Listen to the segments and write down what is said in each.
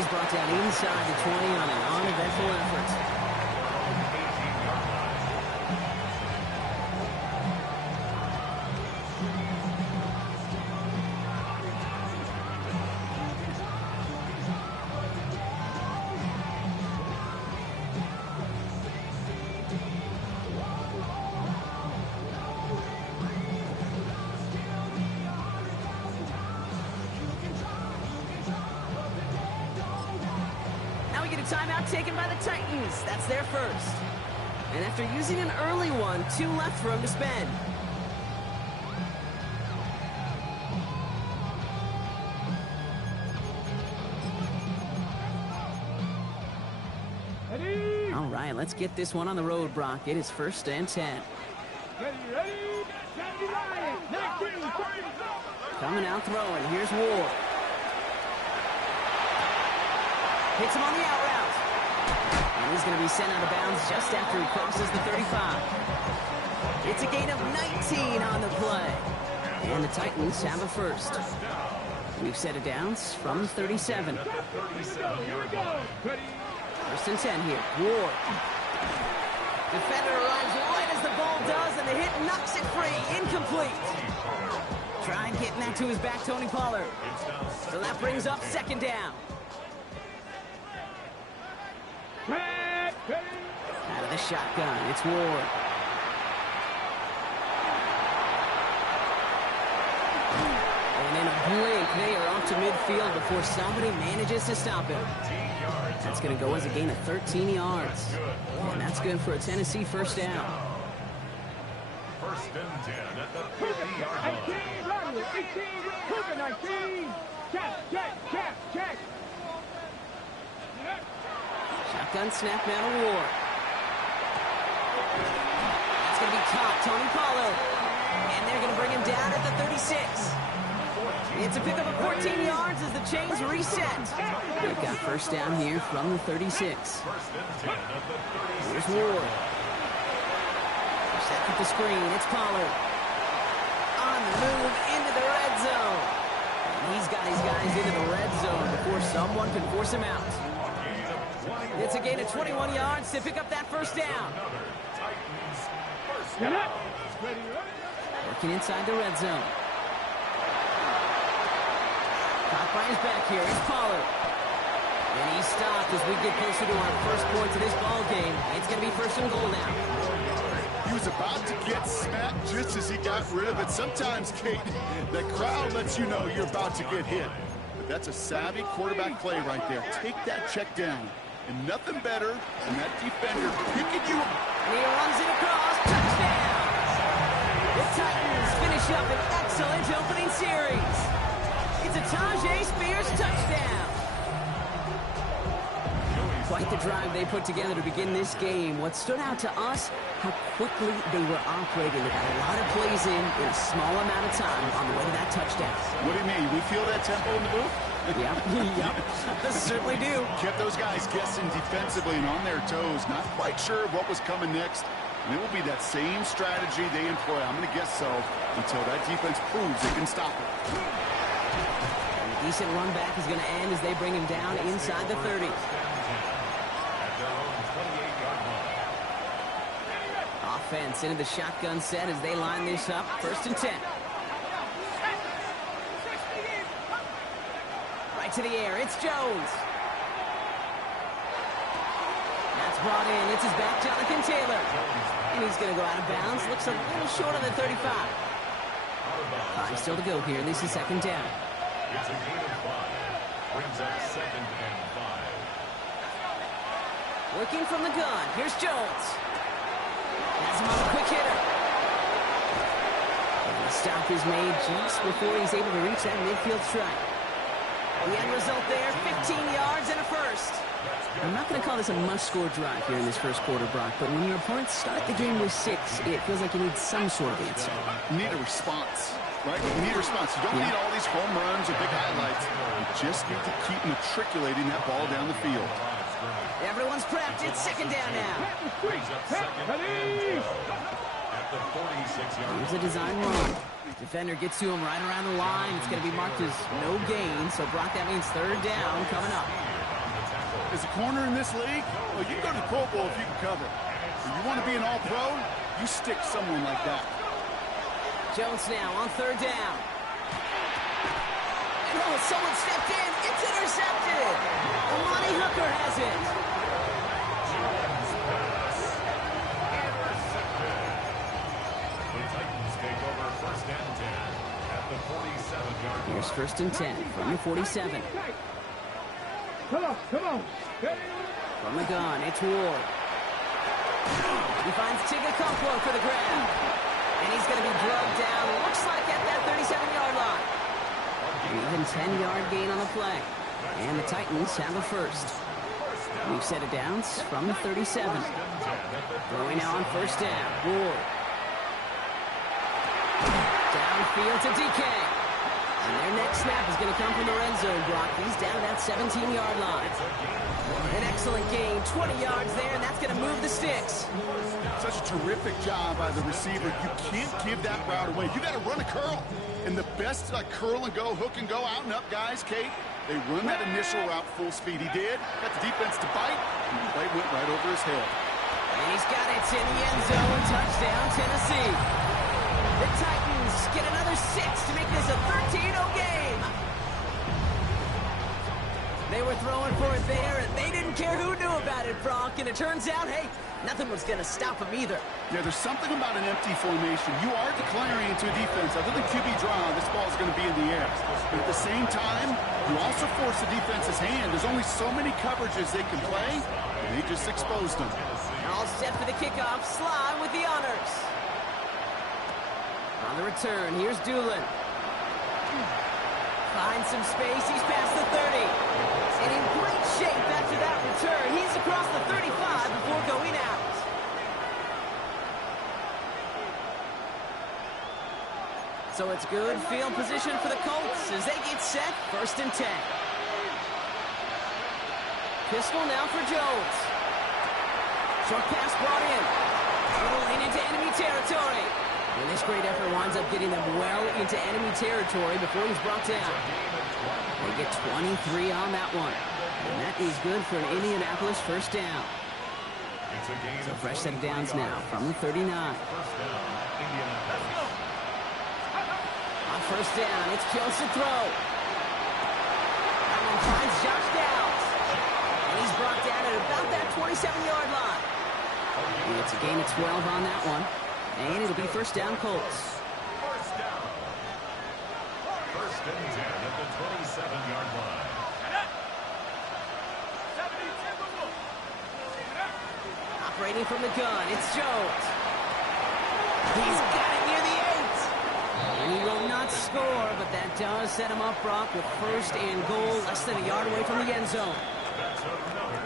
He's brought down inside the 20 on an uneventful effort. Timeout taken by the Titans. That's their first. And after using an early one, 2 left for him to spend. Ready? All right, let's get this one on the road, Brock. It is 1st and 10. Ready. Coming out throwing. Here's Ward. Hits him on the out route. And he's going to be sent out of bounds just after he crosses the 35. It's a gain of 19 on the play. And the Titans have a first. We've set it downs from 37. 1st and 10 here. Ward. Defender arrives right as the ball does, and the hit knocks it free. Incomplete. Try getting that to his back, Tony Pollard. So that brings up 2nd down. Out of the shotgun, it's Ward. And in a blink, they are off to midfield before somebody manages to stop him. That's going to go as a gain of 13 yards. And that's good for a Tennessee 1st down. 1st and 10 at the 50-yard line. 19. Check. Shotgun snap now to Ward. That's going to be caught. Tony Pollard. And they're going to bring him down at the 36. It's a pickup of 14 yards as the chains reset. They've got 1st down here from the 36. Here's Ward. Set with the screen. It's Pollard. On the move into the red zone. And he's got his guys into the red zone before someone can force him out. It's a gain of 21 yards to pick up that 1st down. Working inside the red zone. Caught by his back here. It's Pollard. And he stopped as we get closer to our first point of this ball game. It's going to be 1st and goal now. He was about to get smacked just as he got rid of it. Sometimes, Kate, the crowd lets you know you're about to get hit. But that's a savvy quarterback play right there. Take that check down. And nothing better than that defender picking you up. And he runs it across. Touchdown! The Titans finish up an excellent opening series. It's a Tajay Spears touchdown. Quite the drive they put together to begin this game. What stood out to us, how quickly they were operating. They got a lot of plays in a small amount of time on the way to that touchdown. What do you mean? We feel that tempo in the booth? Yep. Certainly do. Kept those guys guessing defensively and on their toes. Not quite sure what was coming next. And it will be that same strategy they employ. I'm going to guess so until that defense proves they can stop it. And a decent run back is going to end as they bring him down inside the 30. Offense into the shotgun set as they line this up. 1st and 10. Right to the air. It's Jones. That's brought in. It's his back, Jonathan Taylor. And he's going to go out of bounds. Looks a little short of the 35. Time still to go here. This is 2nd down. It's a gain of 5. Brings up 2nd and 5. Working from the gun. Here's Jones. Has him on a quick hitter. And the stop is made just before he's able to reach that midfield strike. The end result there, 15 yards and a first. I'm not going to call this a must-score drive here in this first quarter, Brock, but when your opponents start the game with 6, it feels like you need some sort of answer. You need a response, right? You need a response. You don't need all these home runs or big highlights. You just need to keep matriculating that ball down the field. Everyone's prepped. It's 2nd down now. Here's a design run. Defender gets to him right around the line. It's going to be marked as no gain. So, Brock, that means 3rd down coming up. As a corner in this league, well, you can go to the Pro Bowl if you can cover. If you want to be an all-pro, you stick someone like that. Jones now on third down. And oh, someone stepped in. It's intercepted. Amani Hooker has it. The Titans take over first and 10 at the 47-yard line. Here's first and 10 from the 47. Come on. From the gun, it's Ward. He finds Tigakonkwo for the grab. And he's going to be drugged down, looks like at that 37-yard line. An even 10-yard gain on the play. And the Titans have a first. We've set it downs from the 37. Throwing now on first down. Ward. Downfield to DK. And their next snap is going to come from the red zone block. He's down at that 17-yard line. An excellent gain, 20 yards there, and that's going to move the sticks. Such a terrific job by the receiver. You can't give that route away. You got to run a curl. And the best curl and go, hook and go, out and up guys, Kate, they run that initial route full speed. He did. Got the defense to bite, and the play went right over his head. And he's got it in the end zone. Touchdown, Tennessee. The Titans get another 6 to make this a 13-0 game. They were throwing for it there, and they didn't care who knew about it, Brock. And it turns out, hey, nothing was going to stop them either. Yeah, there's something about an empty formation. You are declaring into a defense. Other than QB draw, this ball is going to be in the air. But at the same time, you also force the defense's hand. There's only so many coverages they can play, and they just exposed them. All set for the kickoff. Sly with the honors. On the return, here's Doolin. Finds some space. He's past the 30. And in great shape after that return. He's across the 35 before going out. So it's good field position for the Colts as they get set. First and 10. Pistol now for Jones. Short pass brought in. Rolling into enemy territory. And this great effort winds up getting them well into enemy territory before he's brought down. They get 23 on that one. And that is good for an Indianapolis first down. So fresh set of downs now from the 39. On first down, it's Kills to throw. And finds Josh Downs. And he's brought down at about that 27-yard line. And it's a gain of 12 on that one. And it'll be first down, Colts. First down. First and 10 at the 27-yard line. Operating from the gun, it's Jones. He's got it near the 8. And he will not score, but that does set him up, Brock, with first and goal, less than a yard away from the end zone.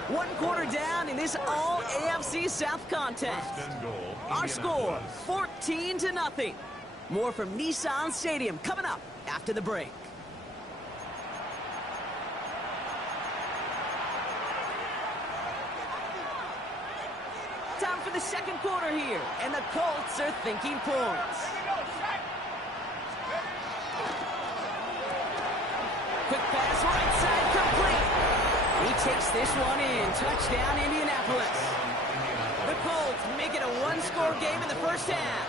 One quarter down in this all AFC South contest. Our score, 14-0. More from Nissan Stadium coming up after the break. Time for the second quarter here, and the Colts are thinking points. Quick pass, right side, complete. He takes this one in. Touchdown, Indianapolis. The Colts make it a one-score game in the first half.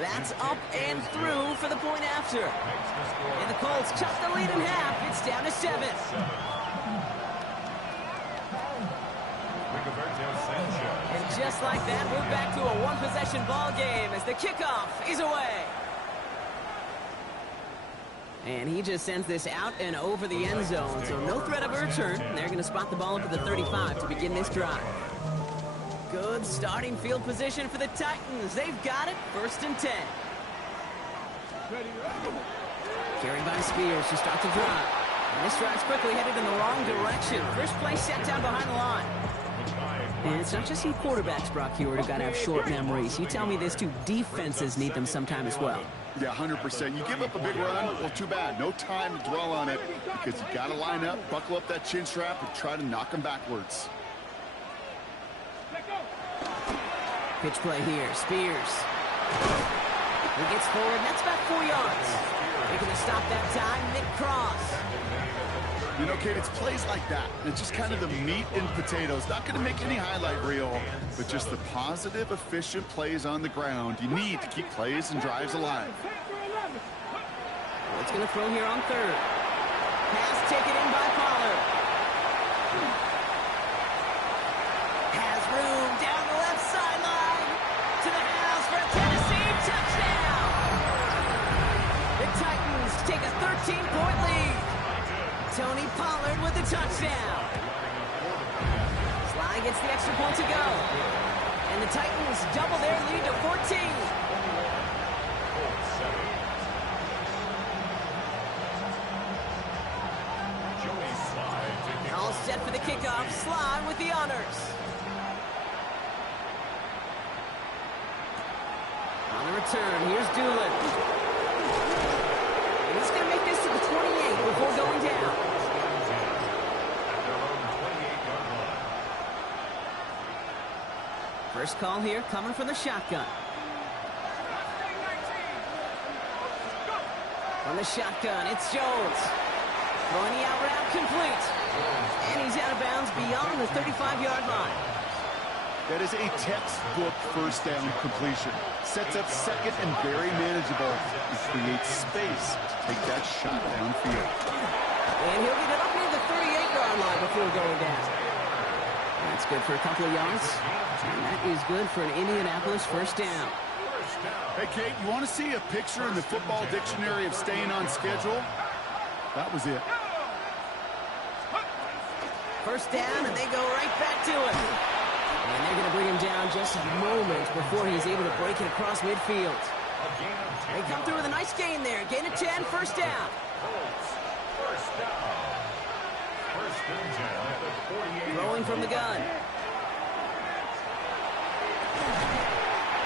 That's up and through for the point after. And the Colts cut the lead in half. It's down to 7. And just like that, we're back to a one-possession ball game as the kickoff is away. And he just sends this out and over the end zone, so no threat of a return. They're going to spot the ball up at the 35 to begin this drive. Good starting field position for the Titans. They've got it, first and 10. Carried by Spears to start the drive. And this drive's quickly headed in the wrong direction. First play set down behind the line. And it's not just some quarterbacks, Brock Hewitt, who got to have short memories. You tell me this too, defenses need them sometime as well. Yeah, 100%. You give up a big run, well, too bad. No time to dwell on it because you got to line up, buckle up that chin strap, and try to knock them backwards. Pitch play here, Spears. He gets forward, and that's about 4 yards. Making the stop that time, Nick Cross. You know, Kate, it's plays like that. It's just kind of the meat and potatoes. Not going to make any highlight reel, but just the positive, efficient plays on the ground. You need to keep plays and drives alive. It's going to throw here on third. Pass taken in by Pollard. Has room down the left sideline. To the house for a Tennessee touchdown. The Titans take a 13-point lead. Tony Pollard with the touchdown. Sly gets the extra point to go. And the Titans double their lead to 14. All set for the kickoff. Sly with the honors. On the return, here's Doolin. And he's going to make this to the 28 before going down. First call here coming from the shotgun. From the shotgun, it's Jones. Throwing the out route complete. And he's out of bounds beyond the 35-yard line. That is a textbook first down completion. Sets up second and very manageable. He creates space to take that shot downfield. And he'll get it up near the 38-yard line before going down. That's good for a couple of yards. And that is good for an Indianapolis first down. Hey, Kate, you want to see a picture in the football dictionary of staying on schedule? That was it. First down, and they go right back to it. And they're going to bring him down just a moment before he's able to break it across midfield. They come through with a nice gain there. Gain of 10, first down. Throwing from the gun.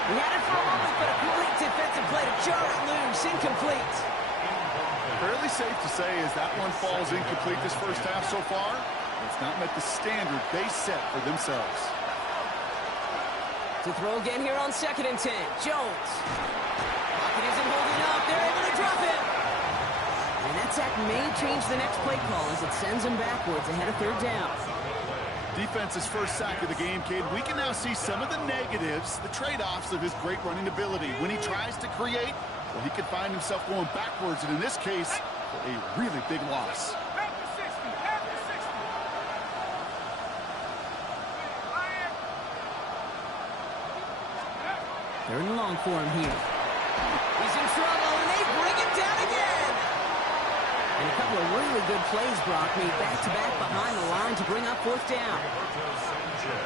He had it for a moment, but a complete defensive play to jar it loose. Incomplete. Fairly safe to say as that one falls incomplete this first half so far, it's not met the standard they set for themselves. To throw again here on 2nd and 10. Jones. Pocket isn't holding up. They're able to drop it. And that sack may change the next play call as it sends him backwards ahead of third down. Defense's first sack of the game, Cade. We can now see some of the negatives, the trade-offs of his great running ability. When he tries to create, well, he could find himself going backwards, and in this case, a really big loss. They're in long for him here. He's in trouble, and they bring him down again. And a couple of really good plays, Brock, made back-to-back behind the line to bring up fourth down.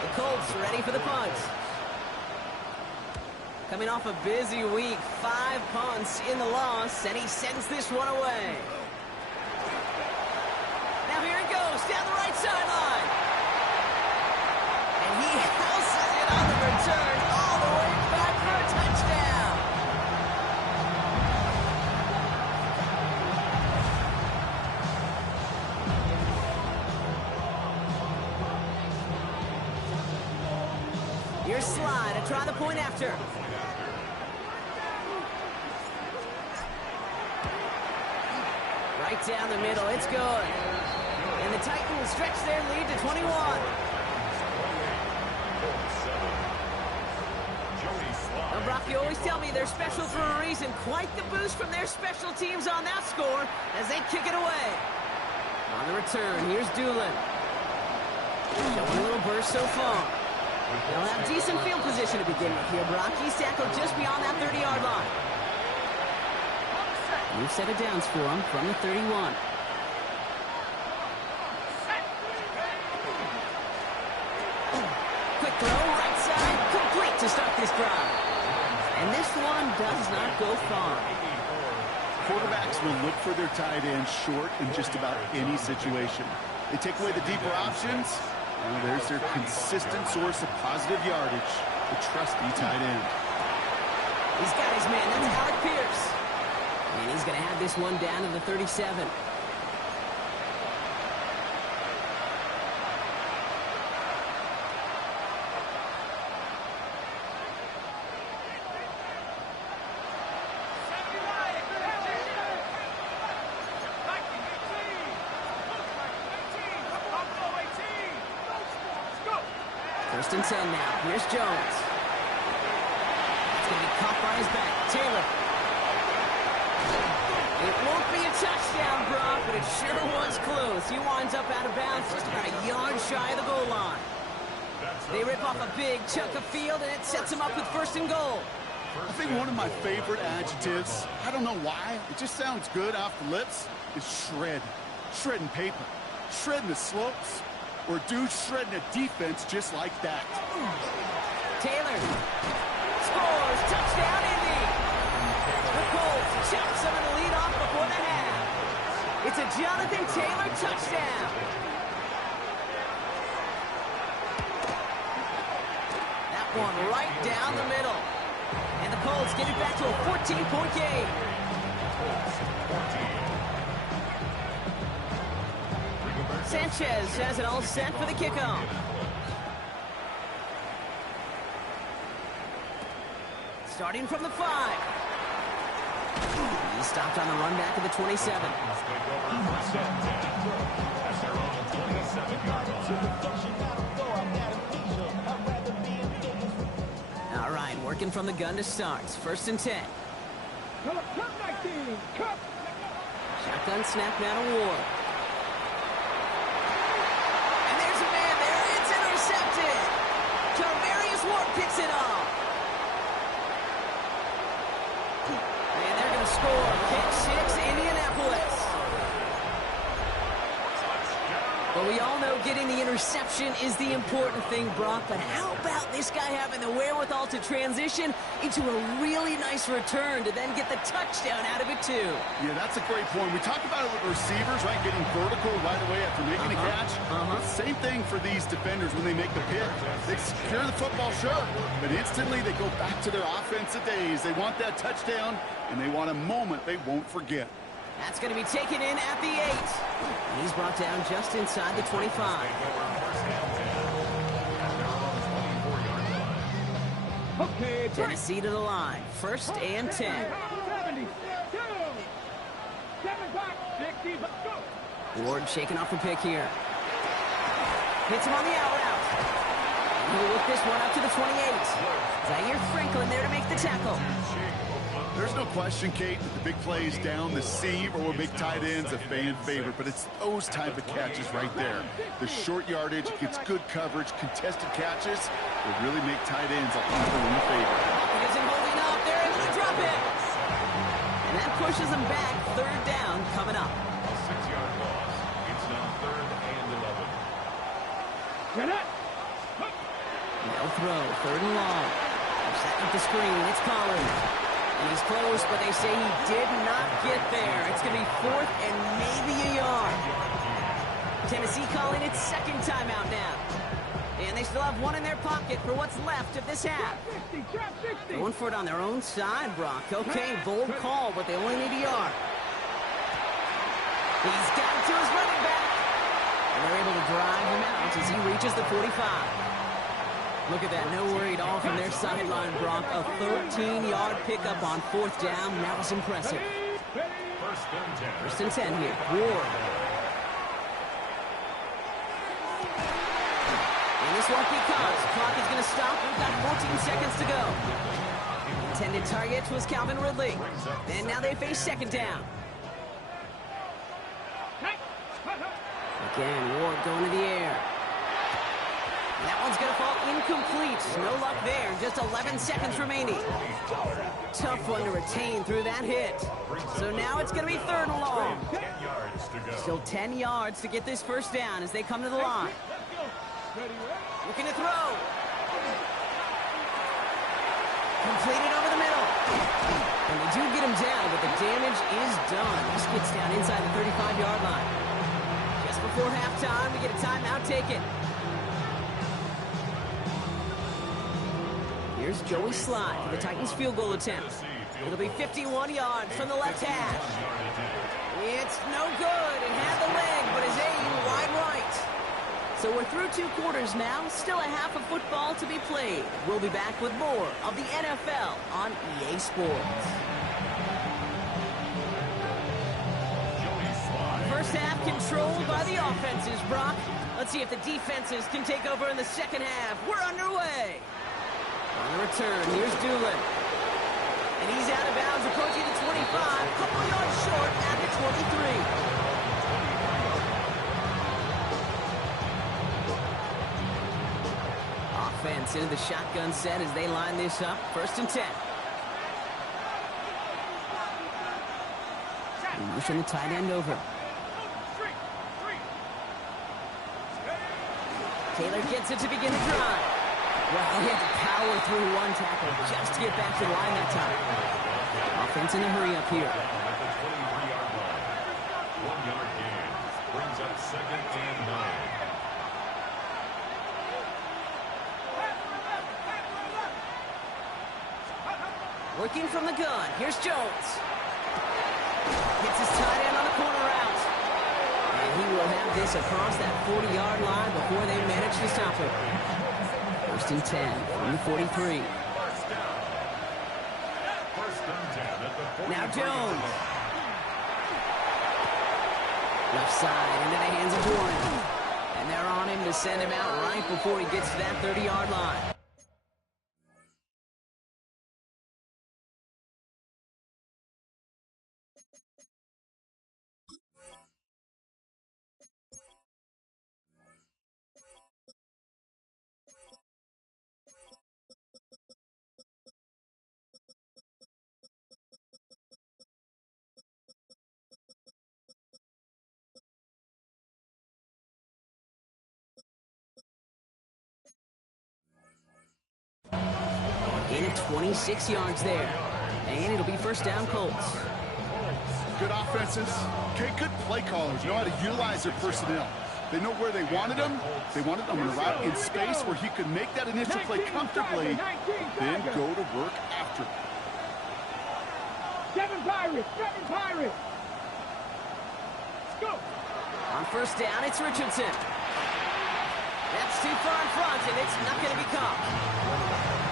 The Colts ready for the punt. Coming off a busy week, 5 punts in the loss, and he sends this one away. Now here it goes, down the right sideline. And he houses it on the return all the way back for a touchdown. Here's Sly to try the point after. Right down the middle, it's good. And the Titans stretch their lead to 21. Now, Brock, you always tell me they're special for a reason. Quite the boost from their special teams on that score as they kick it away. On the return, here's Doolin. Showing a little burst so far. They'll have decent field position to begin with here, Brock. He's tackled just beyond that 30-yard line. New set of downs for him from the 31. Quick throw, right side, complete to start this drive. And this one does not go far. Quarterbacks will look for their tight end short in just about any situation. They take away the deeper options. Well, there's their consistent source of positive yardage, the trusty tight end. He's got his man. That's Alec Pierce. And he's going to have this one down to the 37. First and 10 now. Here's Jones. It's going to be caught by his back. Taylor. It won't be a touchdown, Brock, but it sure was close. He winds up out of bounds just about a yard shy of the goal line. They rip off a big chunk of field, and it sets them up with first and goal. I think one of my favorite adjectives, I don't know why, it just sounds good off the lips, is shred. Shredding paper. Shredding the slopes. Or dude shredding a defense just like that. Taylor scores. Touchdown, Indy. The Colts chop some of the lead off before the half. It's a Jonathan Taylor touchdown. That one right down the middle. And the Colts get it back to a 14-point game. Sanchez has it all set for the kickoff. Starting from the 5. He stopped on the run back of the 27. All right, working from the gun to start. First and 10. Shotgun snap now to Ward. And there's a man there. It's intercepted. Tarvarius Ward picks it off. And they're going to score. Pick 6, Indianapolis. Well, we all know getting the interception is the important thing, Brock, but how about this guy having the wherewithal to transition into a really nice return to then get the touchdown out of it, too? Yeah, that's a great point. We talk about it with receivers, right, getting vertical right away after making a catch. Same thing for these defenders when they make the pick. They secure the football, sure, but instantly they go back to their offensive days. They want that touchdown, and they want a moment they won't forget. That's going to be taken in at the 8. He's brought down just inside the 25. Okay, Tennessee to the line. First and 10. 72. 60, let's go. Ward shaking off the pick here. Hits him on the out route. He'll whip this one up to the 28. Zaire Franklin there to make the tackle. There's no question, Kate, that the big plays down the seam or big tight ends a fan favorite, but it's those type of catches right there. The short yardage gets good coverage, contested catches that really make tight ends a in favor. He isn't holding up. They're able to drop it. And that pushes them back. Third down coming up. A 6-yard loss. It's now 3rd and 11. Get it. No throw. Third and long. They're setting up the screen. It's Pollard. And he's close, but they say he did not get there. It's going to be 4th and maybe a yard. Tennessee calling it second timeout now. And they still have one in their pocket for what's left of this half. Going for it on their own side, Brock. Okay, bold call, but they only need a yard. He's got it to his running back. And they're able to drive him out as he reaches the 45. Look at that, no worry at all from their sideline, Brock. A 13-yard pickup on 4th down. That was impressive. First and 10 here. Ward. And this won't be caught. Clock is going to stop. We've got 14 seconds to go. Intended target was Calvin Ridley. And now they face second down. Again, Ward going to the air. And that one's going to fall incomplete. No luck there. Just 11 seconds remaining. Tough one to retain through that hit. So now it's going to be 3rd and long. Still 10 yards to get this first down as they come to the line. Looking to throw. Completed over the middle. And they do get him down, but the damage is done. This gets down inside the 35-yard line. Just before halftime, we get a timeout taken. Here's Joey Slye for the Titans' field goal attempt. It'll be 51 yards from the left hash. It's no good. It had the leg, but is aimed wide right. So we're through 2 quarters now. Still a half of football to be played. We'll be back with more of the NFL on EA Sports. First half controlled by the offenses, Brock. Let's see if the defenses can take over in the second half. We're underway. On the return, here's Doolin. And he's out of bounds, approaching the 25. Couple yards short at the 23. Offense into the shotgun set as they line this up. 1st and 10. Motion the tight end over. Taylor gets it to begin the drive. Well, he had to power through one tackle just to get back to the line that time. Offense in a hurry up here. At the 23-yard line. 1-yard gain. Brings up 2nd and 9. Working from the gun. Here's Jones. Gets his tight end on the corner route. And he will have this across that 40-yard line before they manage to stop him. 1st and 10 from the 43. Now Jones. Left side into the hands of Warren. And they're on him to send him out right before he gets to that 30-yard line. Gain of 26 yards there. And it'll be 1st down Colts. Good offenses. Okay, good play callers. Know how to utilize their personnel. They know where they wanted them. They wanted them on a route in space where he could make that initial play comfortably, then go to work after. 7 Pirates! 7 Pirates! Let's go! On 1st down, it's Richardson. That's too far in front, and it's not going to be caught.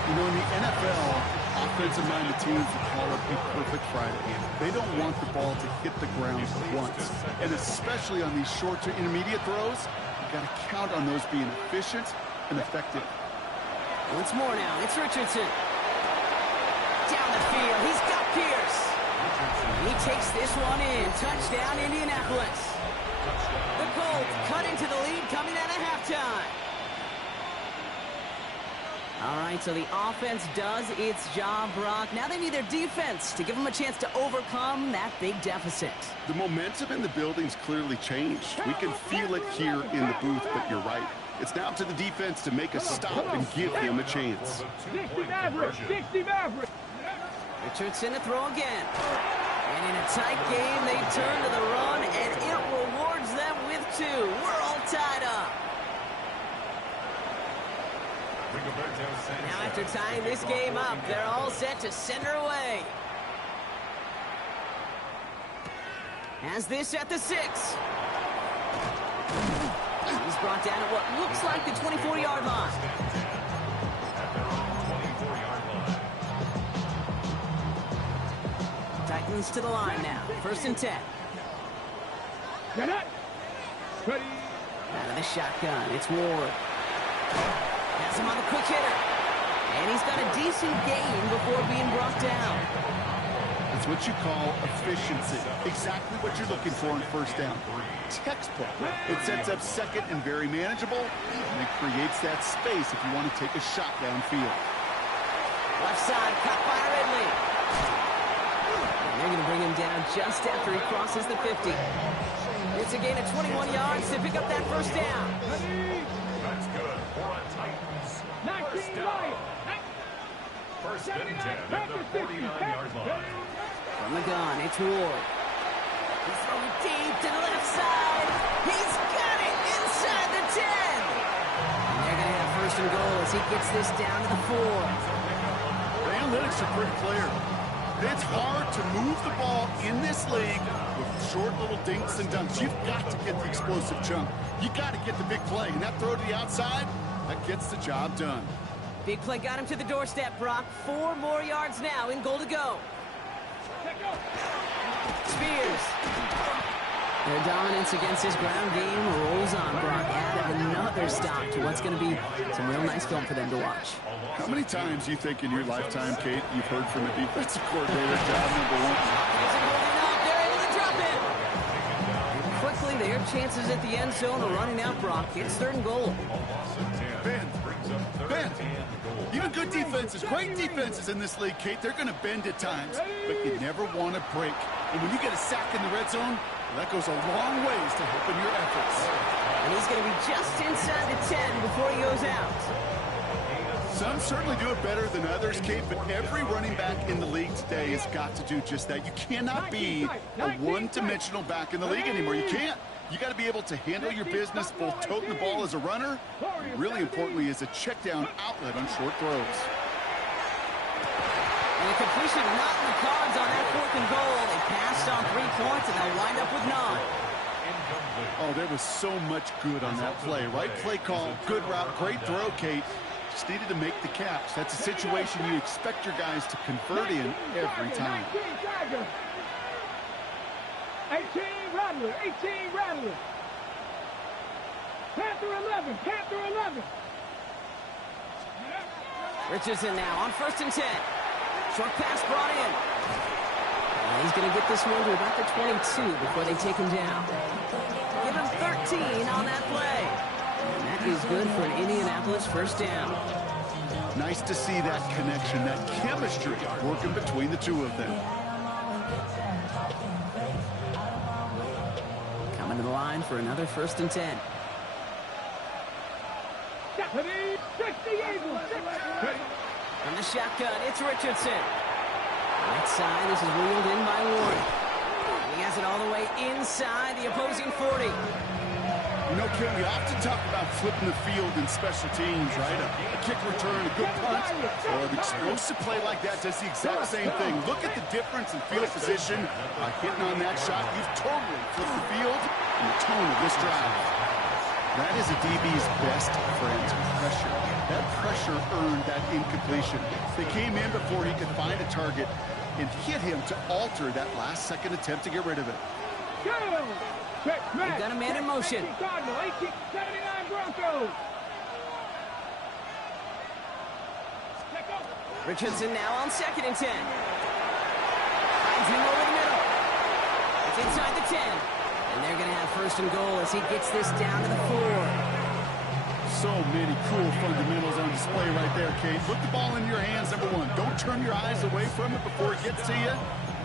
You know, in the NFL, offensive-minded teams will call it a perfect Friday. They don't want the ball to hit the ground once. And especially on these short to intermediate throws, you've got to count on those being efficient and effective. Once more now, it's Richardson. Down the field, he's got Pierce. He takes this one in. Touchdown, Indianapolis. The Colts cut into the lead coming out of halftime. All right, so the offense does its job, Brock. Now they need their defense to give them a chance to overcome that big deficit. The momentum in the building's clearly changed. We can feel it here in the booth, but you're right. It's now up to the defense to make a stop and give him a chance. 60 Maverick! 60 Maverick! Richardson to throw again. And in a tight game, they turn to the run, and it rewards them with 2. We're all tied up. Now after tying this game up, they're all set to send her away. Has this at the 6. He's brought down at what looks like the 24-yard line. Titans to the line now. 1st and 10. Get it! Ready! Out of the shotgun, it's Ward. Has him on the quick hitter. And he's got a decent gain before being brought down. It's what you call efficiency. Exactly what you're looking for on 1st down. Textbook. It sets up 2nd and very manageable, and it creates that space if you want to take a shot downfield. Left side, caught by Ridley. And they're going to bring him down just after he crosses the 50. It's a gain of 21 yards to pick up that 1st down. That's good for a Titans. 19 Lions! 1st and 10 at the 49-yard line. From the gun, it's Ward. He's throwing deep to the left side. He's got it inside the 10. And they're going to have 1st and goal as he gets this down to the 4. The analytics are pretty clear. It's hard to move the ball in this league with short little dinks and dunks. You've got to get the explosive jump. You got to get the big play. And that throw to the outside, that gets the job done. Big play got him to the doorstep, Brock. 4 more yards now in goal to go. Spears. Their dominance against this ground game rolls on, Brock. Add another stop to what's going to be some real nice film for them to watch. How many times do you think in your lifetime, Kate, you've heard from a defensive coordinator, job number one? They're able to drop it. And quickly, their chances at the end zone are running out, Brock. It's 3rd and goal. Bend. Even good defenses, great defenses in this league, Kate, they're going to bend at times, but you never want to break. And when you get a sack in the red zone, that goes a long ways to helping your efforts. And he's going to be just inside the 10 before he goes out. Some certainly do it better than others, Kate, but every running back in the league today has got to do just that. You cannot be a one-dimensional back in the league anymore. You can't. You got to be able to handle your business, both toting the ball as a runner, and really importantly as a check-down outlet on short throws. And a completion not in the cards on that 4th and goal. They passed on 3 points, and they'll wind up with 9. Oh, there was so much good on that play. Right play call, good route, great throw, Kate. Just needed to make the catch. That's a situation you expect your guys to convert in every time. 18 Rattler, 18 Rattler. Panther 11, Panther 11. Richardson now on 1st and 10. Short pass brought in. And he's going to get this one to about the 22 before they take him down. Give him 13 on that play. And that is good for an Indianapolis 1st down. Nice to see that connection, that chemistry working between the two of them. Coming to the line for another 1st and 10. From the shotgun, it's Richardson. Right side, this is wheeled in by Ward. He has it all the way inside the opposing 40. You know, Kim, we often talk about flipping the field in special teams, right? A kick return, a good punt, or an explosive play like that does the exact same thing. Look at the difference in field position. Hitting on that shot, you've totally flipped the field and the tone of this drive. That is a DB's best friend, pressure. That pressure earned that incompletion. They came in before he could find a target and hit him to alter that last-second attempt to get rid of it. They've got a man in motion. 1879 Broncos. Richardson now on 2nd and 10. Finds him over the middle. It's inside the 10. And they're going to have 1st and goal as he gets this down to the 4. So many cool fundamentals on display right there, Kate. Put the ball in your hands, number one. Don't turn your eyes away from it before it gets to you.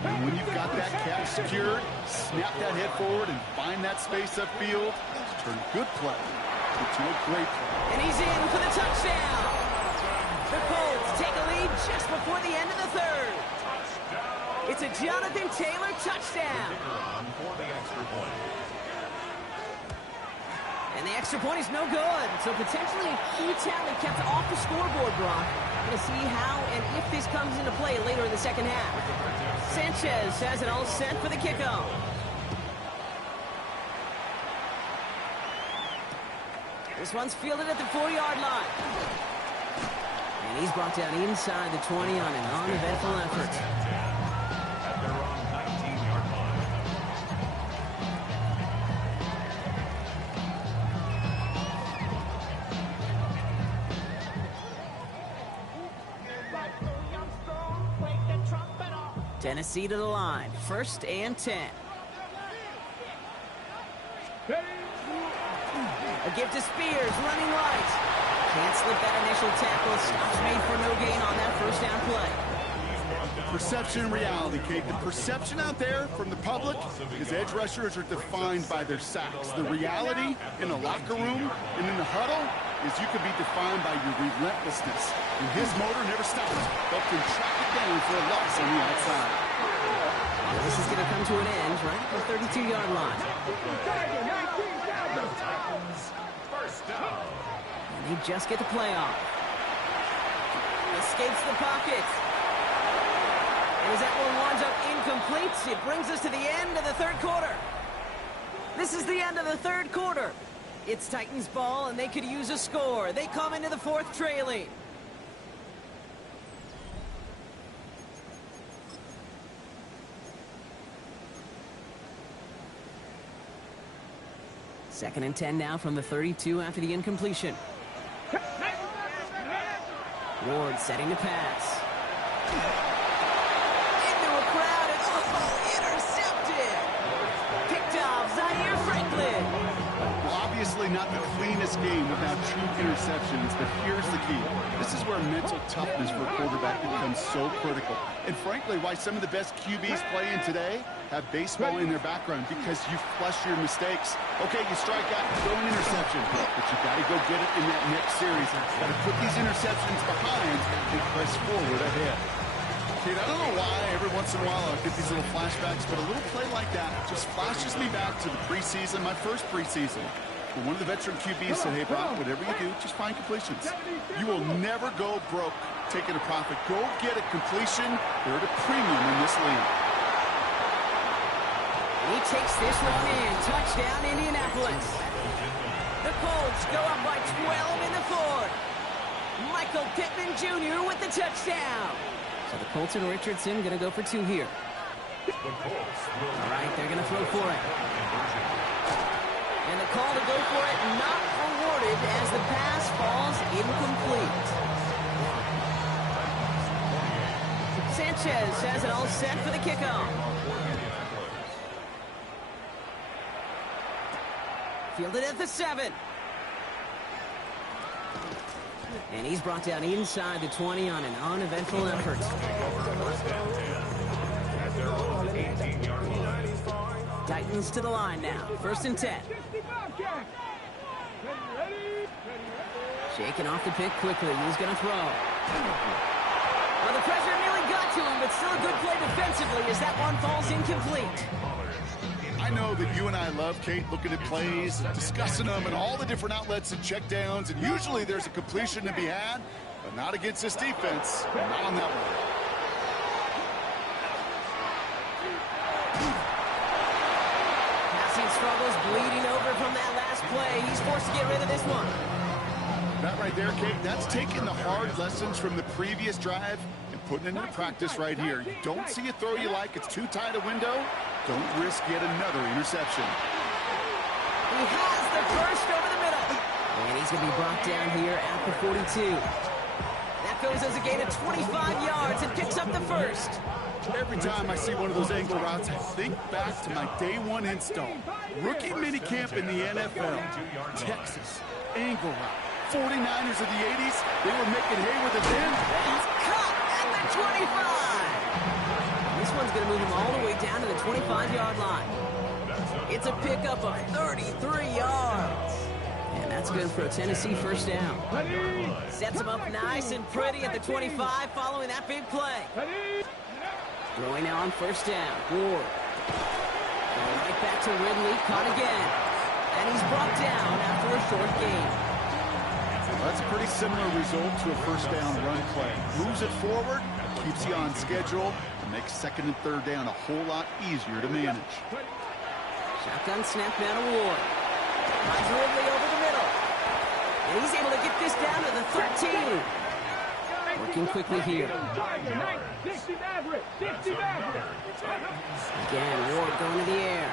And when you've got that catch secured, snap that head forward and find that space upfield. Turn a good play into a great play. And he's in for the touchdown. The Colts take a lead just before the end of the 3rd. It's a Jonathan Taylor touchdown. And the extra point is no good. So potentially a key talent kept off the scoreboard, Brock. Going to see how and if this comes into play later in the 2nd half. Sanchez has it all set for the kickoff. This one's fielded at the 4-yard line. And he's brought down inside the 20 on an uneventful effort. Tennessee to the line. 1st and 10. A gift to Spears, running right. Can't slip that initial tackle. Stops made for no gain on that 1st down play. Perception and reality, Kate. The perception out there from the public is edge rushers are defined by their sacks. The reality in the locker room and in the huddle is you can be defined by your relentlessness. And his motor never stops. But can track it down for a loss on the outside. Well, this is going to come to an end right at the 32-yard line. And they just get the play off. Escapes the pocket. And as that one winds up incomplete, it brings us to the end of the 3rd quarter. This is the end of the 3rd quarter. It's Titans ball, and they could use a score. They come into the 4th trailing. 2nd and 10 now from the 32 after the incompletion. Ward setting to pass. Into a crowd and intercepted. Picked off Zaire Franklin. Well, obviously not the cleanest game without true interceptions, but here's the key. This is where mental toughness for a quarterback becomes so critical. And frankly, why some of the best QBs playing today have baseball in their background, because you flush your mistakes. Okay, you strike out, you throw an interception, but you got to go get it in that next series. Got to put these interceptions behind and press forward ahead. Kate, I don't know why every once in a while I'll get these little flashbacks, but a little play like that just flashes me back to the preseason, my first preseason. But one of the veteran QBs said, hey, Brock, whatever you do, just find completions. You will never go broke taking a profit. Go get a completion. They're at a premium in this league. He takes this one in. Touchdown, Indianapolis. The Colts go up by 12 in the 4th. Michael Pittman Jr. with the touchdown. So the Colts and Richardson going to go for 2 here. All right, they're going to throw for it. And the call to go for it not awarded as the pass falls incomplete. Sanchez has it all set for the kickoff. Fielded at the 7. And he's brought down inside the 20 on an uneventful effort. Titans to the line now. 1st and 10. Shaking off the pick quickly. He's going to throw. Well, the pressure nearly got to him, but still a good play defensively as that one falls incomplete. I know that you and I love, Kate, looking at plays, discussing them, and all the different outlets and checkdowns, and usually there's a completion to be had, but not against this defense, not on that one. Passing struggles, bleeding over from that last play. He's forced to get rid of this one. That right there, Kate, that's taking the hard lessons from the previous drive and putting it into practice right here. You don't see a throw you like, it's too tight a window. Don't risk yet another interception. He has the first over the middle. And he's going to be brought down here at the 42. That goes as a gain of 25 yards and picks up the first. Every time I see one of those angle routes, I think back to my day 1 install. Rookie minicamp in the NFL. Texas, angle route. 49ers of the 80s, they were making hay with it then. He's cut at the 25. This one's going to move him all the way down to the 25-yard line. It's a pickup of 33 yards. And that's good for a Tennessee first down. Sets him up nice and pretty at the 25 following that big play. Throwing now on 1st down. Ward. Going right back to Ridley. Caught again. And he's brought down after a short gain. That's a pretty similar result to a first down run play. Moves it forward, keeps you on schedule, and makes 2nd and 3rd down a whole lot easier to manage. Shotgun snap now to Ward. Finds Ridley over the middle. And he's able to get this down to the 13. Working quickly here. Again, Ward going to the air.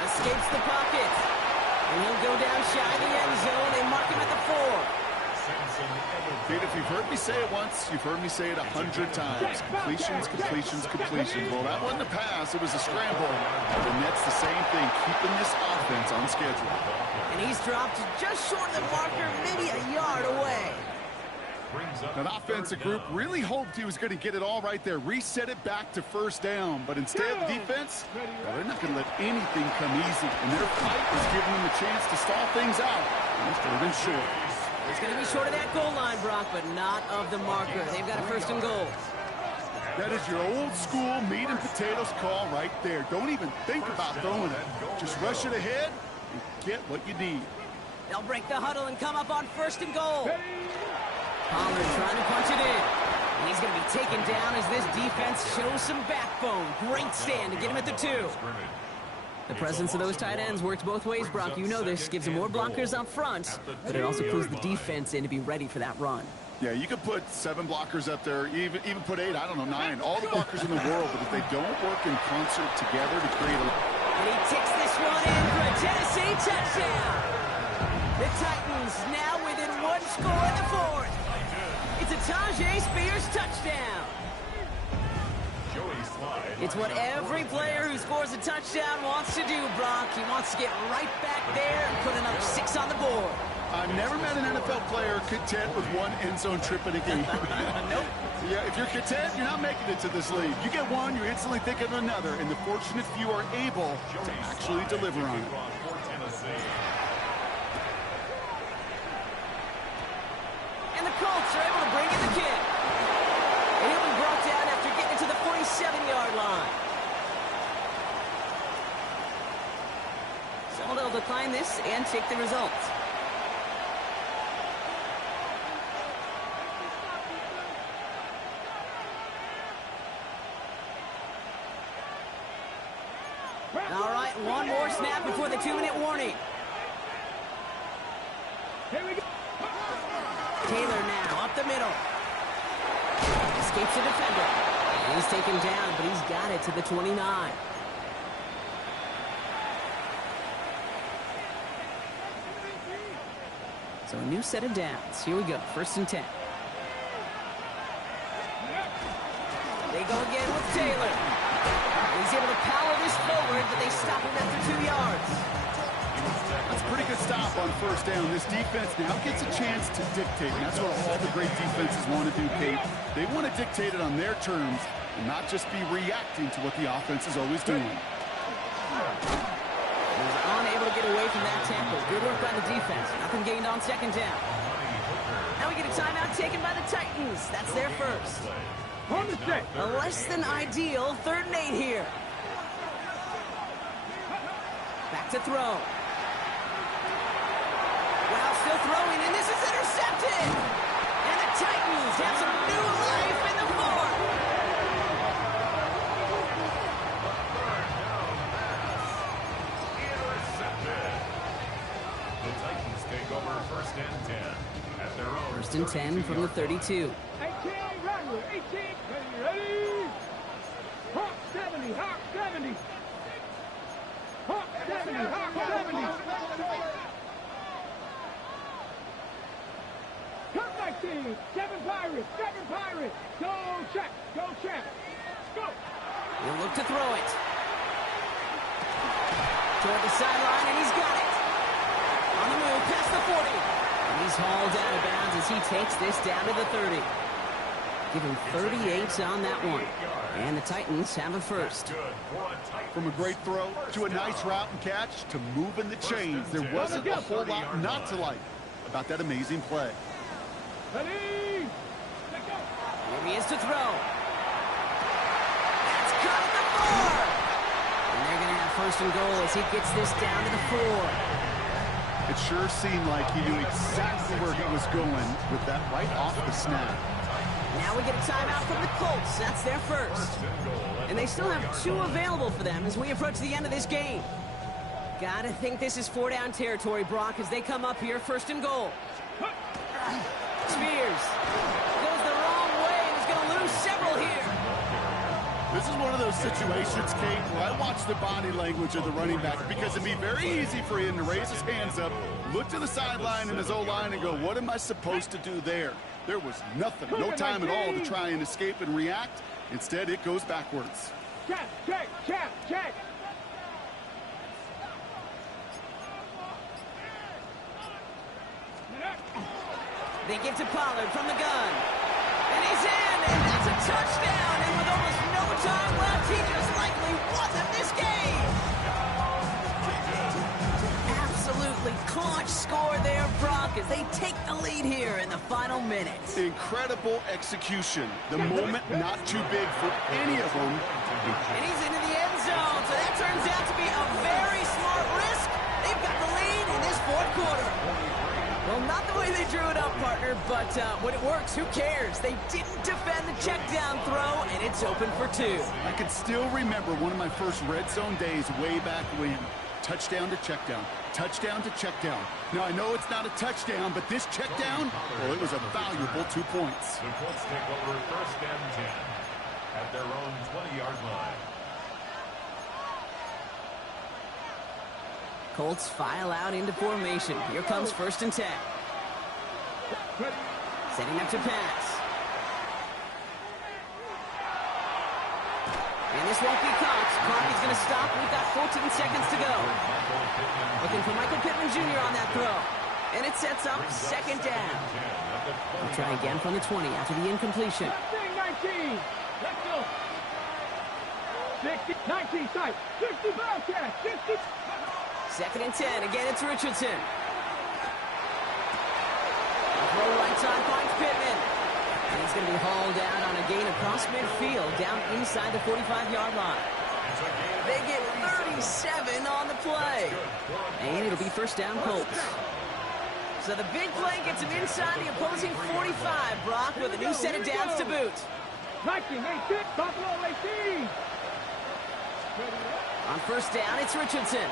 Escapes the pocket. And he'll go down shy of the end zone. They mark him at the 4. Dude, if you've heard me say it once, you've heard me say it 100 times. Completions, completions, completions. Well, that wasn't a pass. It was a scramble. And that's the same thing, keeping this offense on schedule. And he's dropped just short of the marker, maybe a yard away. An offensive group really hoped he was going to get it all right there, reset it back to 1st down. But instead, the defense, well, they're not going to let anything come easy. And their fight is giving them a chance to stall things out. And they've been short. He's going to be short of that goal line, Brock, but not of the marker. They've got a 1st and goal. That is your old school meat and potatoes call right there. Don't even think about throwing it. Just rush it ahead and get what you need. They'll break the huddle and come up on 1st and goal. Pollard trying to punch it in. And he's going to be taken down as this defense shows some backbone. Great stand to get him at the 2. The presence of those tight ends works both ways, Brock. You know this. Gives them more blockers up front, but it also pulls the defense in to be ready for that run. Yeah, you could put 7 blockers up there, even put 8, I don't know, 9. All the blockers in the world, but if they don't work in concert together to create a... And he takes this one in for a touchdown. The Titans now within one score in the fourth. It's a Tajay Spears touchdown. It's what every player who scores a touchdown wants to do, Brock. He wants to get right back there and put another 6 on the board. I've never met an NFL player content with one end zone trip in a game. Nope. Yeah, if you're content, you're not making it to this league. You get one, you're instantly thinking of another, and the fortunate few are able to actually deliver on it. And the Colts are able to bring in the kick. And he'll be brought down after getting to the 47-yard line. So they'll decline this and take the results. All right, one more snap before the 2-minute warning. Here we go. Taylor now up the middle. Escapes the defender. He's taken down, but he's got it to the 29. So a new set of downs. Here we go, 1st and 10. They go again with Taylor. He's able to power this forward, but they stop him after 2 yards. That's a pretty good stop on 1st down. This defense now gets a chance to dictate, and that's what all the great defenses want to do, Kate. They want to dictate it on their terms and not just be reacting to what the offense is always doing. He was unable to get away from that tackle. Good work by the defense. Nothing gained on 2nd down. Now we get a timeout taken by the Titans. That's their first. On the set. A less than ideal 3rd and 8 here. Back to throw. Wow, still throwing, and this is intercepted. And the Titans have some new life in the fourth. Intercepted. The Titans take over 1st and 10 at their own 1st and 10 from the 32. 18, Rattler, 18, ready? Hawk 70, Hawk 70. Hawk 70, Hawk 70. Cut 19, 7 Pirates, 7 Pirates. Go check, go check. Go. He'll look to throw it. Toward the sideline, and he's got it. On the move, past the 40. And he's hauled out of bounds as he takes this down to the 30. Give him 38 on that one. And the Titans have a first. From a great throw to a nice route and catch to moving the chains, there wasn't a whole lot not to like about that amazing play. Ready? Let go. Here he is to throw. That's caught at the 4. And they're going to have 1st and goal as he gets this down to the 4. It sure seemed like he knew exactly where he was going with that right off the snap. Now we get a timeout from the Colts. That's their first. And they still have 2 available for them as we approach the end of this game. Gotta think this is 4-down territory, Brock, as they come up here 1st and goal. Spears goes the wrong way and is going to lose several here. This is one of those situations, Kate, where I watch the body language of the running back because it'd be very easy for him to raise his hands up, look to the sideline and his O-line and go, what am I supposed to do there? There was nothing, no time at all to try and escape and react. Instead, it goes backwards. Check, check, check, check. They give to Pollard from the gun. And he's in, and that's a touchdown. And with almost no time left, he just likely won them this game. Absolutely clutch score there, Brock, as they take the lead here in the final minutes. Incredible execution. The moment not too big for any of them. And he's into the end zone, so that turns out to be a very smart risk. They've got the lead in this 4th quarter. Well, not the way they drew it up, partner, but when it works, who cares? They didn't defend the check down throw, and it's open for 2. I can still remember one of my first red zone days way back when. Touchdown to check down. Touchdown to check down. Now, I know it's not a touchdown, but this check down, well, it was a valuable 2 points. The Colts take over 1st and 10 at their own 20-yard line. Colts file out into formation. Here comes 1st and 10. Setting up to pass. And this won't be caught. Clock is going to stop. We've got 14 seconds to go. Looking for Michael Pittman Jr. on that throw. And it sets up 2nd down. We'll try again from the 20 after the incompletion. 19. Let's go. 60, 19, side. 60, Bobcat. 60. 2nd and 10. Again, it's Richardson. Throw right side finds Pittman. And he's going to be hauled out on a gain across midfield, down inside the 45-yard line. They get 37 on the play. And it'll be 1st down Colts. So the big play gets him inside the opposing 45, Brock, with a new set of downs to boot. 19, 18, Buffalo 18. On 1st down, it's Richardson.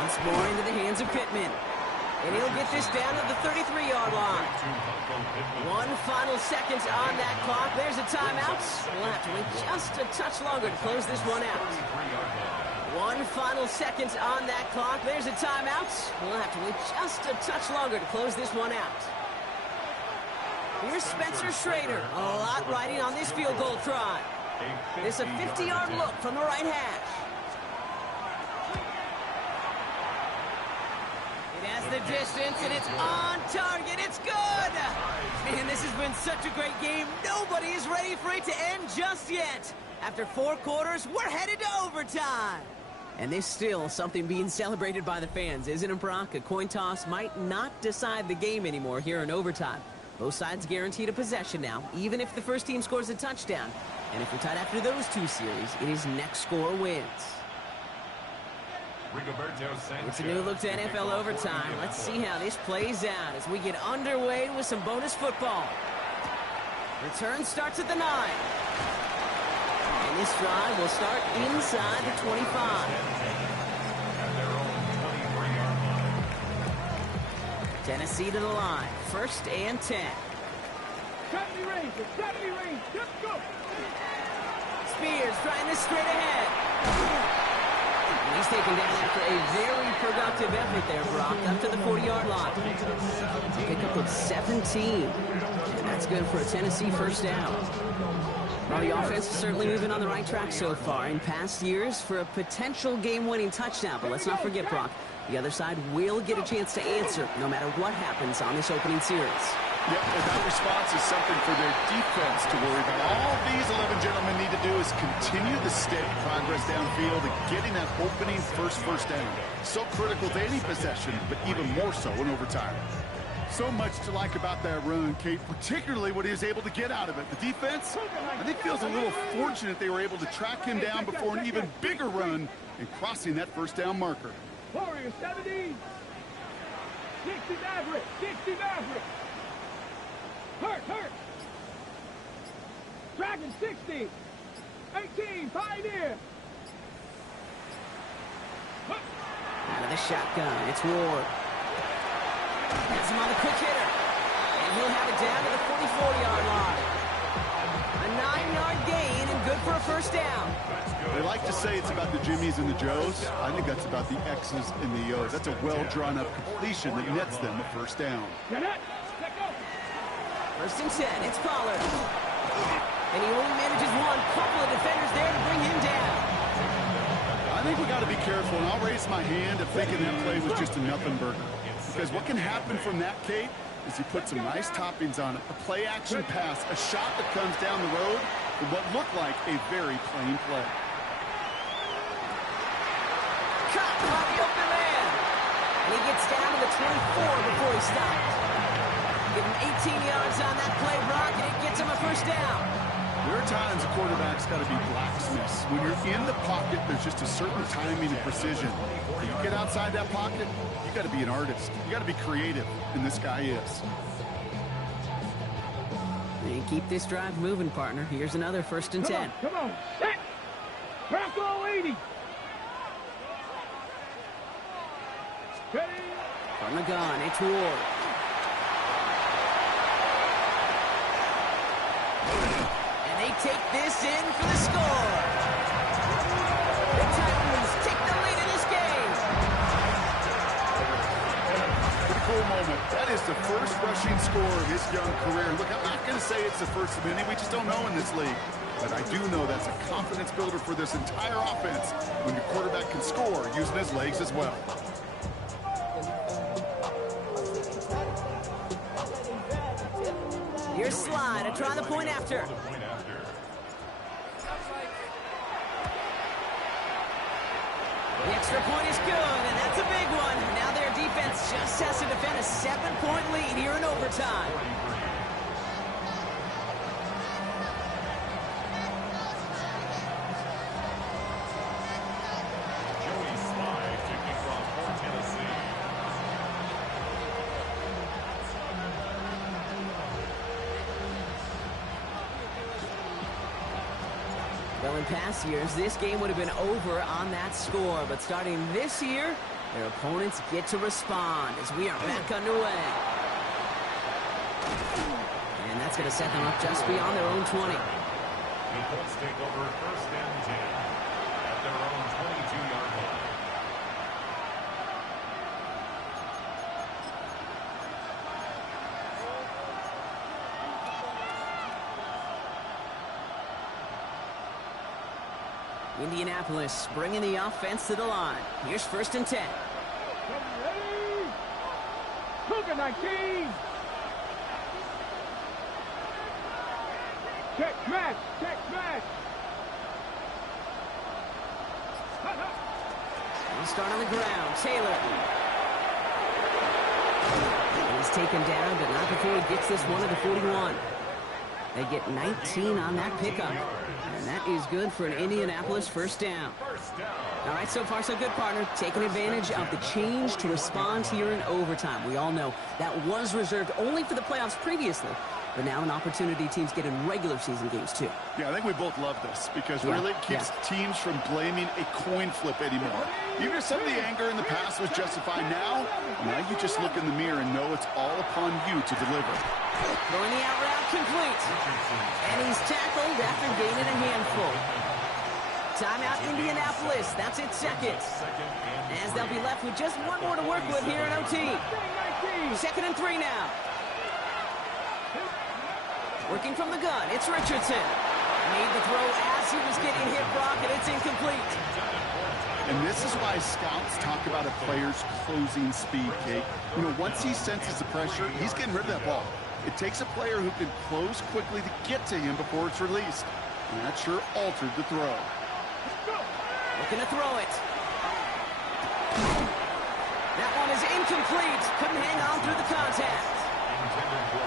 Once more into the hands of Pittman. And he'll get this down to the 33-yard line. 1 final second on that clock. There's a timeout. We'll have to wait just a touch longer to close this one out. 1 final second on that clock. There's a timeout. We'll have to wait just a touch longer to close this one out. Here's Spencer Schrader. A lot riding on this field goal try. It's a 50-yard look from the right hash. It has the distance, and it's on target. It's good. Man, this has been such a great game. Nobody is ready for it to end just yet. After 4 quarters, we're headed to overtime. And there's still something being celebrated by the fans, isn't it, Brock? A coin toss might not decide the game anymore here in overtime. Both sides guaranteed a possession now, even if the first team scores a touchdown. And if we're tied after those 2 series, it is next score wins. It's a new look to NFL overtime. Let's see how this plays out as we get underway with some bonus football. Return starts at the 9. And this drive will start inside the 25. Tennessee to the line. 1st and 10. 70 range. 70 range. Let's go. Spears trying this straight ahead. He's taken down after a very productive effort there, Brock, up to the 40-yard line. Pick up of 17. And that's good for a Tennessee 1st down. Well, the offense is certainly moving on the right track so far in past years for a potential game-winning touchdown. But let's not forget, Brock, the other side will get a chance to answer no matter what happens on this opening series. Yep, and that response is something for their defense to worry about. All these 11 gentlemen need to do is continue the steady progress downfield and getting that opening first down. So critical to any possession, but even more so in overtime. So much to like about that run, Kate, particularly what he was able to get out of it. The defense, I think, feels a little fortunate they were able to track him down before an even bigger run and crossing that 1st down marker. Warriors 70. 60 Maverick. 60 Maverick. Hurt. Dragon 60. 18, Pioneer. Out of the shotgun, it's Ward. Has him on the quick hitter. And he'll have it down to the 44-yard line. A 9-yard gain and good for a 1st down. They like to say it's about the Jimmies and the Joes. I think that's about the X's and the O's. That's a well-drawn-up completion that nets them a 1st down. 1st and 10, it's Pollard. And he only manages one. Couple of defenders there to bring him down. I think we got to be careful, and I'll raise my hand if thinking that play was just a nothing burger. Because what can happen from that, Kate, is you put some nice toppings on it. A play-action pass, a shot that comes down the road for what looked like a very plain play. Caught by the open man. And he gets down to the 24 before he stops. Give him 18 yards on that play, Brock, and it gets him a 1st down. There are times a quarterback's got to be blacksmiths. When you're in the pocket, there's just a certain timing and precision. When you get outside that pocket, you got to be an artist. You got to be creative, and this guy is. And keep this drive moving, partner. Here's another 1st and 10. Come on. Set. Bronco 80. Ready. From the gun, it's Ward. And they take this in for the score. The Titans take the lead in this game. It's the first rushing score of his young career. Look, I'm not going to say it's the first of many. We just don't know in this league. But I do know that's a confidence builder for this entire offense when your quarterback can score using his legs as well. Here's Slide to try the point after. The extra point is good, and that's a big one. Now their defense just has to defend a 7-point lead here in overtime. Well, in past years, this game would have been over on that score. But starting this year, their opponents get to respond as we are back underway. And that's going to set them up just beyond their own 20. The Colts take over first and 10 at their own 22-yard line. Indianapolis bringing the offense to the line. Here's first and 10. Ready? Cougar 19. Check smash. Check smash. He'll start on the ground. Taylor. He's taken down, but not before he gets this one at the 41. They get 19 on that pickup. And that is good for an Indianapolis first down. All right, so far so good, partner. Taking advantage of the change to respond here in overtime. We all know that was reserved only for the playoffs previously, but now an opportunity teams get in regular season games too. Yeah, I think we both love this because really it keeps teams from blaming a coin flip anymore. Even if some of the anger in the past was justified now you just look in the mirror and know it's all upon you to deliver. Throwing the out route complete. And he's tackled after gaining a handful. Timeout Indianapolis. That's its second. As they'll be left with just one more to work with here in OT. Second and 3 now. Working from the gun, it's Richardson. Made the throw as he was getting hit, Brock, and it's incomplete. And this is why scouts talk about a player's closing speed, Kate. Once he senses the pressure, he's getting rid of that ball. It takes a player who can close quickly to get to him before it's released. And that sure altered the throw. Looking to throw it. That one is incomplete. Couldn't hang on through the contact.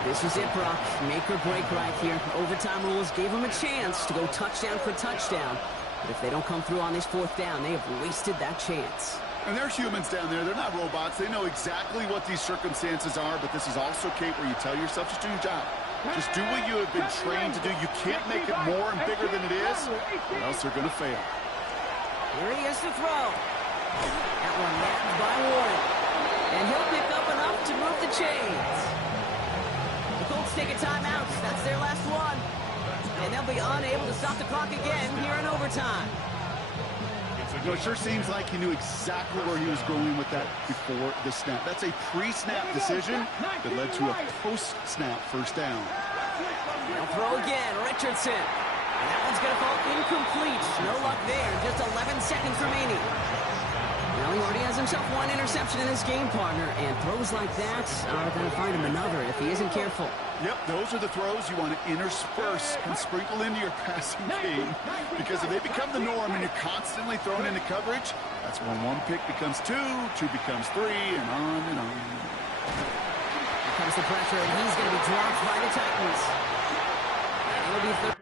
This is it, Brock. Make or break right here. Overtime rules gave them a chance to go touchdown for touchdown. But if they don't come through on this fourth down, they have wasted that chance. And they're humans down there. They're not robots. They know exactly what these circumstances are, but this is also, Kate, where you tell yourself, just do your job. Just do what you have been trained to do. You can't make it more and bigger than it is, or else they're going to fail. Here he is to throw. That one nabbed by Warren. And he'll pick up enough to move the chains. The Colts take a timeout. That's their last one. And they'll be unable to stop the clock again here in overtime. It sure seems like he knew exactly where he was going with that before the snap. That's a pre-snap decision that led to a post-snap first down. They'll throw again, Richardson. And that one's going to fall incomplete. No luck there. Just 11 seconds remaining. Well, he already has himself one interception in his game, partner, and throws like that are going to find him another if he isn't careful. Yep, those are the throws you want to intersperse and sprinkle into your passing game, because if they become the norm and you're constantly thrown into coverage, that's when one pick becomes two becomes three, and on and on. Here comes the pressure, and he's going to be dropped by the Titans. And it'll be third.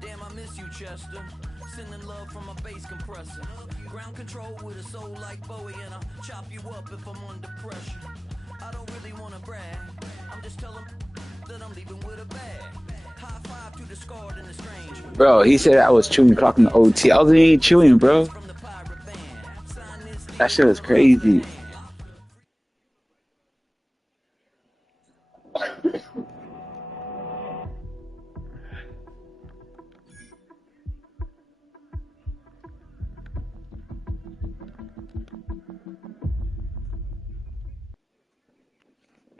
Damn, I miss you, Chester. Sending love from a bass compressor. Ground control with a soul like Bowie, and I'll chop you up if I'm under pressure. I don't really want to brag. I'm just telling that I'm leaving with a bag. High five to the scarred and estranged. Bro, he said I was chewing the clock in the OT. I wasn't even chewing, bro. From the pirate band. Sign this That deed shit was with my other crazy. hand.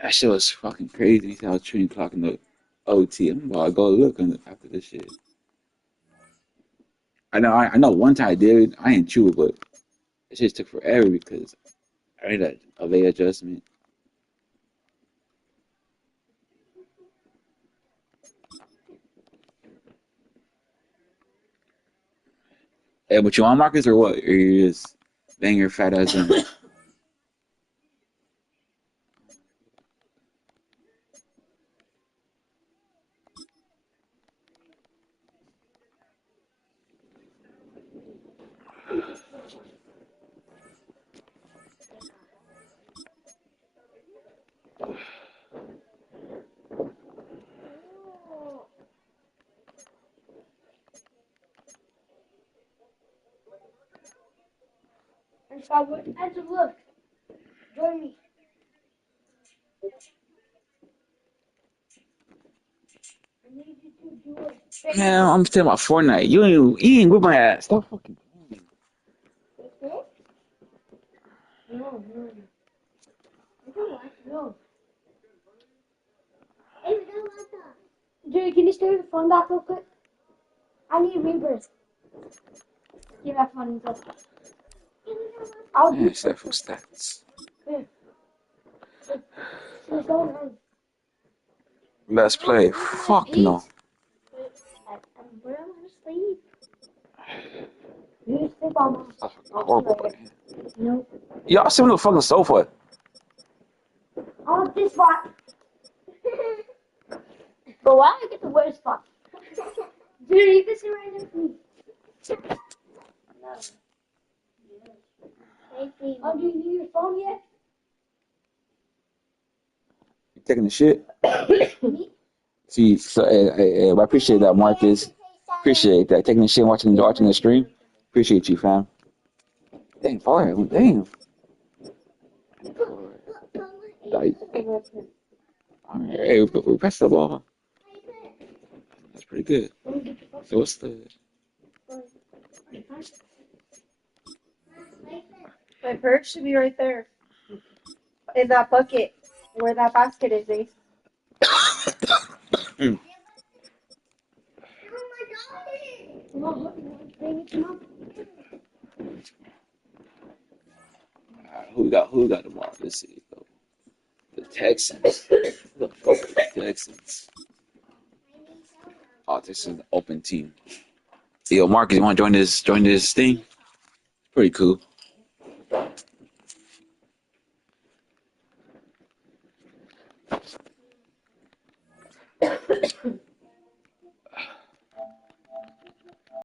That shit was fucking crazy. He said I was chewing the clock in the OT. I'm about to go look after this shit. I know one time I did. I ain't chew it, but it just took forever because I made a late adjustment. Hey, but you on Marcus or what? Or you just bang your fat ass in? And so, as a look, join me. I need you to do it. Man, I'm still about Fortnite. You ain't with my ass. Stop fucking. No, no. I don't want no. Hey, we don't want that. Dude, can you stay with the phone back real quick? I need rebirth. Give that phone and go. I'll do Yeah, it. set for stats. Let's go. Let's play. Fuck no. I'm going to sleep. You sleep on my. That's fucking horrible, buddy. No. Y'all sit on the fucking sofa. Oh, this spot. But why do I get the worst spot? Dude, you can sit right next to me. No. Oh, do you need your phone yet? You taking the shit? Me? See, so I appreciate that, Marcus. Appreciate that. Taking the shit, watching the stream. Appreciate you, fam. Dang, fire. Damn. Like, hey, we pressed the ball. That's pretty good. So what's the? My purse should be right there. In that bucket. Where that basket is, Ace. Who got the ball? Let's see. The Texans. The fucking Texans. Oh, this is an open team. Yo, Marcus, you want to join this thing? Pretty cool.